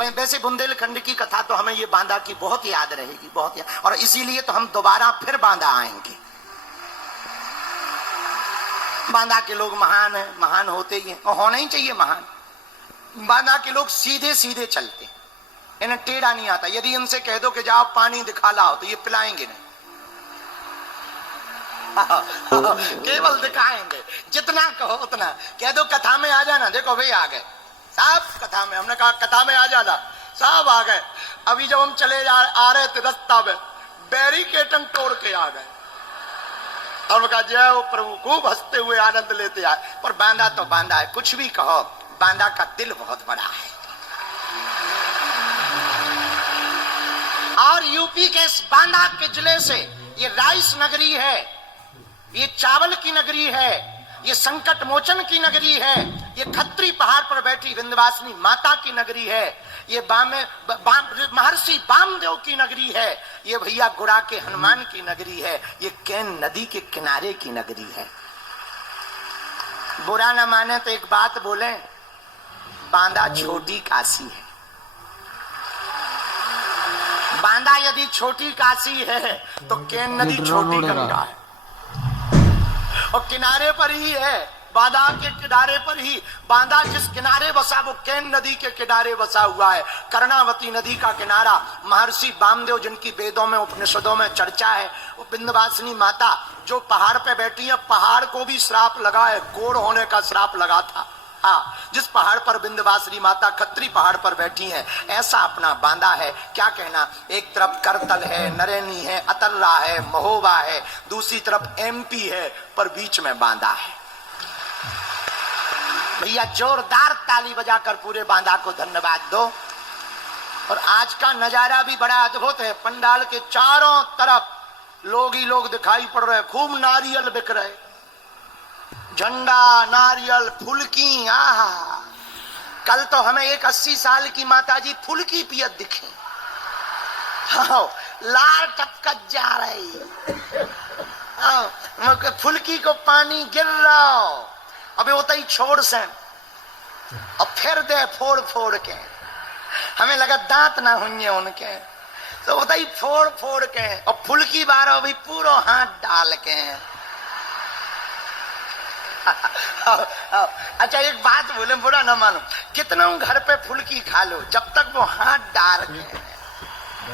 वैसे बुंदेलखंड की कथा तो हमें ये बांदा की बहुत याद रहेगी, बहुत याद, और इसीलिए तो हम दोबारा फिर बांदा आएंगे। बांदा के लोग महान है, महान होते ही हैं और होना ही चाहिए महान। बांदा के लोग सीधे सीधे चलते, इन्हें टेढ़ा नहीं आता। यदि इनसे कह दो कि जाओ पानी दिखा लाओ तो ये पिलाएंगे नहीं, केवल दिखाएंगे। जितना कहो उतना। कह दो कथा में आ जाना, देखो भाई आ गए साहब कथा में। हमने कहा कथा में आ जाना, साहब आ गए। अभी जब हम चले आ रहे थे रास्ता में बैरिकेड तोड़ के आ गए और कहा जय प्रभु, खूब हंसते हुए आनंद लेते आए। पर बांदा तो बांदा है, कुछ भी कहो, बांदा का दिल बहुत बड़ा है। और यूपी के इस बांदा के जिले से, ये राइस नगरी है, ये चावल की नगरी है, ये संकट मोचन की नगरी है, ये खत्री पहाड़ पर बैठी विंध्यवासिनी माता की नगरी है, ये महर्षि वामदेव की नगरी है, ये भैया गुड़ा के हनुमान की नगरी है, ये कैन नदी के किनारे की नगरी है। बुरा न माने तो एक बात बोले, बांदा छोटी काशी है। बांदा यदि छोटी काशी है तो कैन नदी छोटी गंगा है, और किनारे पर ही है, बांदा के किनारे पर ही। बांदा जिस किनारे बसा वो कैन नदी के किनारे बसा हुआ है। कर्णावती नदी का किनारा, महर्षि वामदेव जिनकी वेदों में उपनिषदों में चर्चा है, वो विंध्यवासिनी माता जो पहाड़ पे बैठी है, पहाड़ को भी श्राप लगा है, कोढ़ होने का श्राप लगा था। हाँ, जिस पहाड़ पर विंध्यवासिनी माता खत्री पहाड़ पर बैठी है, ऐसा अपना बांदा है। क्या कहना, एक तरफ करतल है, नरैनी है, अतर्रा है, महोबा है, दूसरी तरफ एमपी है, पर बीच में बांदा है। भैया जोरदार ताली बजाकर पूरे बांदा को धन्यवाद दो। और आज का नजारा भी बड़ा अद्भुत है। पंडाल के चारों तरफ लोग ही लोग दिखाई पड़ रहे, खूब नारियल बिक रहे, झंडा, नारियल, फुलकी। आहा, कल तो हमें एक 80 साल की माताजी फुलकी पियत दिखी। हाँ, लार टपकत जा रही, फुलकी को पानी गिर रहा। अबे वो तई छोड़ से और फिर दे फोड़ फोड़ के, हमें लगा दांत ना हुए उनके, तो वो तई फोड़ फोड़ के और फुलकी बारो भी पूरा हाथ डाल के। अच्छा एक बात बोले, बुरा ना मानो, कितना घर पे फुलकी खा लो, जब तक वो हाथ डाल के